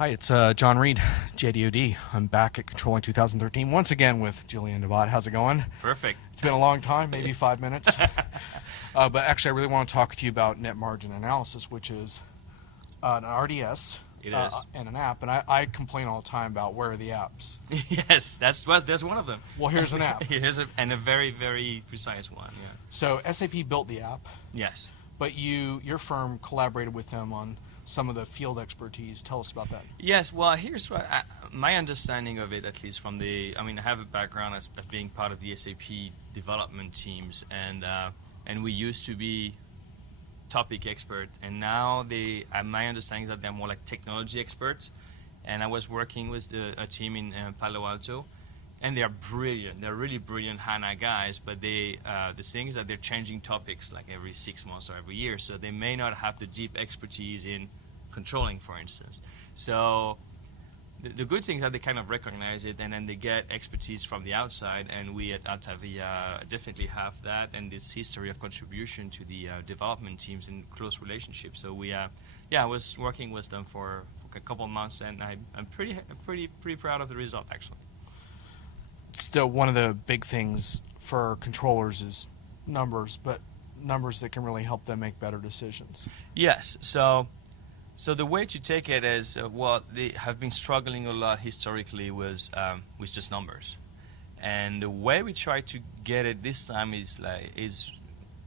Hi, it's Jon Reed, JDOD. I'm back at Controlling 2013 once again with Julian Delvat. How's it going? Perfect. It's been a long time, maybe 5 minutes. But actually, I really want to talk with you about net margin analysis, which is an RDS and an app. And I complain all the time about where are the apps. Yes, there's one of them. Well, here's an app. And a very, very precise one. Yeah. So SAP built the app. Yes. But your firm collaborated with them on some of the field expertise. Tell us about that. Yes, well, here's what my understanding of it, at least from I have a background as being part of the SAP development teams, and we used to be topic expert, and now my understanding is that they're more like technology experts, and I was working with a team in Palo Alto, and they are brilliant. They're really brilliant HANA guys, but the thing is that they're changing topics like every 6 months or every year, so they may not have the deep expertise in controlling, for instance. So the good thing is that they kind of recognize it, and then they get expertise from the outside, and we at Alta Via definitely have that, and this history of contribution to the development teams in close relationship. So I was working with them for a couple of months, and I'm pretty proud of the result, actually. Still, one of the big things for controllers is numbers, but numbers that can really help them make better decisions. Yes. So the way to take it is, they have been struggling a lot historically with just numbers, and the way we try to get it this time is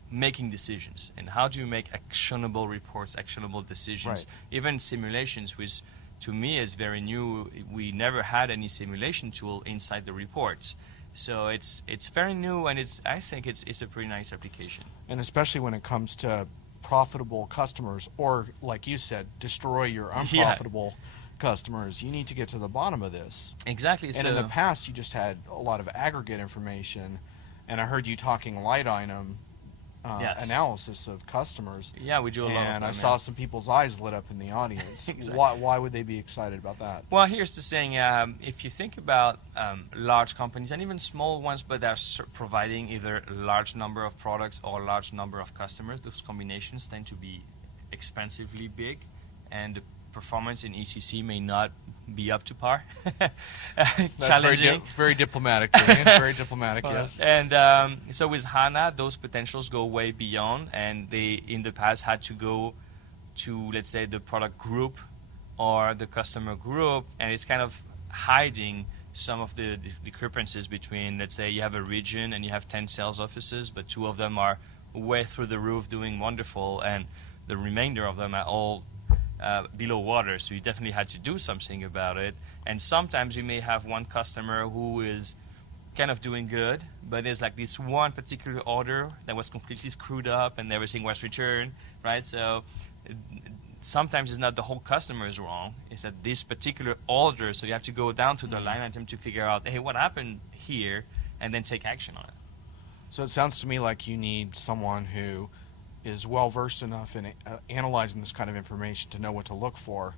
making decisions. And how do you make actionable reports, actionable decisions, right? Even simulations, which to me is very new. We never had any simulation tool inside the reports. So it's very new, and I think it's a pretty nice application. And especially when it comes to profitable customers, or like you said, destroy your unprofitable customers. You need to get to the bottom of this. Exactly. And in the past, you just had a lot of aggregate information, and I heard you talking light item analysis of customers. Yeah, we do a lot of that. And I saw some people's eyes lit up in the audience. Exactly. Why would they be excited about that? Well, here's the thing. If you think about large companies, and even small ones, but they're providing either a large number of products or a large number of customers, those combinations tend to be expensively big, and the performance in ECC may not be up to par. That's challenging. Very diplomatic. Very diplomatic, yes. And so with HANA, those potentials go way beyond, and they in the past had to go to, let's say, the product group or the customer group, and it's kind of hiding some of the discrepancies between, let's say, you have a region and you have 10 sales offices, but 2 of them are way through the roof doing wonderful, and the remainder of them are all below water. So you definitely had to do something about it. And sometimes you may have one customer who is kind of doing good, but there's like this one particular order that was completely screwed up and everything was returned, right? So sometimes it's not the whole customer is wrong, it's that this particular order, so you have to go down to the line item to figure out, hey, what happened here, and then take action on it. So it sounds to me like you need someone who is well-versed enough in analyzing this kind of information to know what to look for,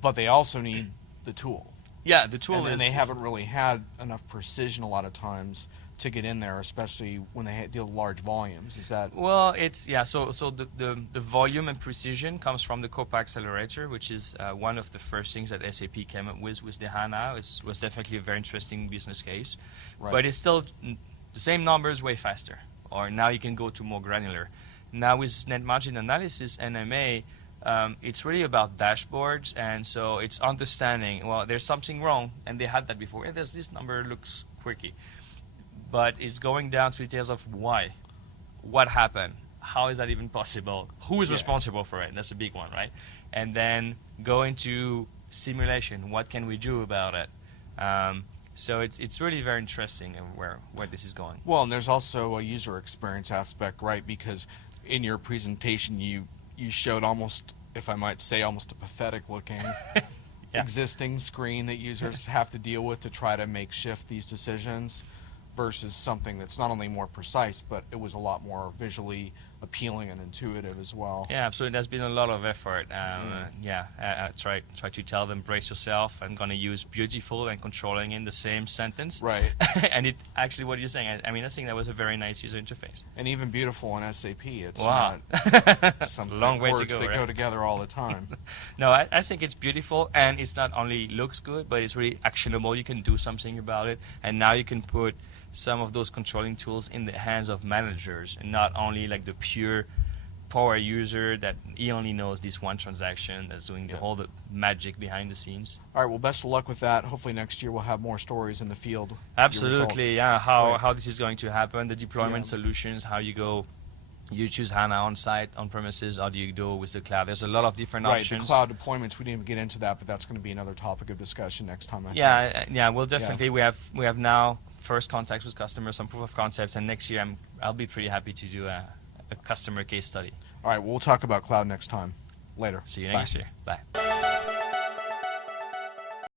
but they also need the tool. Yeah, the tool and they haven't really had enough precision a lot of times to get in there, especially when they deal with large volumes. Is that? Well, so the volume and precision comes from the COPA accelerator, which is one of the first things that SAP came up with the HANA. It was definitely a very interesting business case, right. But it's still the same numbers way faster, or now you can go to more granular. Now with net margin analysis, NMA, it's really about dashboards, and so it's understanding, well, there's something wrong, and they had that before. Yeah, this number looks quirky. But it's going down to details of why. What happened? How is that even possible? Who is responsible for it? That's a big one, right? And then go into simulation. What can we do about it? So it's really very interesting where this is going. Well, and there's also a user experience aspect, right? Because in your presentation, you showed almost, if I might say, almost a pathetic-looking existing screen that users have to deal with to try to shift these decisions, versus something that's not only more precise, but it was a lot more visually appealing and intuitive as well. Yeah, absolutely. There's been a lot of effort. Try to tell them brace yourself. I'm going to use beautiful and controlling in the same sentence. Right. And it actually, what you're saying, I think that was a very nice user interface. And even beautiful in SAP. It's Wow. not something, a long way words to go, that right? go together all the time. No, I think it's beautiful, and it's not only looks good, but it's really actionable. You can do something about it, and now you can put some of those controlling tools in the hands of managers, and not only like the pure power user that he only knows this one transaction that's doing the whole magic behind the scenes. All right, well, best of luck with that. Hopefully next year we'll have more stories in the field. Absolutely, yeah. Right. How this is going to happen, the deployment solutions, how you go. You choose HANA on site, on premises, or do you do it with the cloud? There's a lot of different options. Right, the cloud deployments, we didn't even get into that, but that's going to be another topic of discussion next time, I think. Yeah, we'll definitely. We have now first contacts with customers, some proof of concepts, and next year I'll be pretty happy to do a customer case study. All right, well, we'll talk about cloud next time. Later. See you Bye. next year. Bye.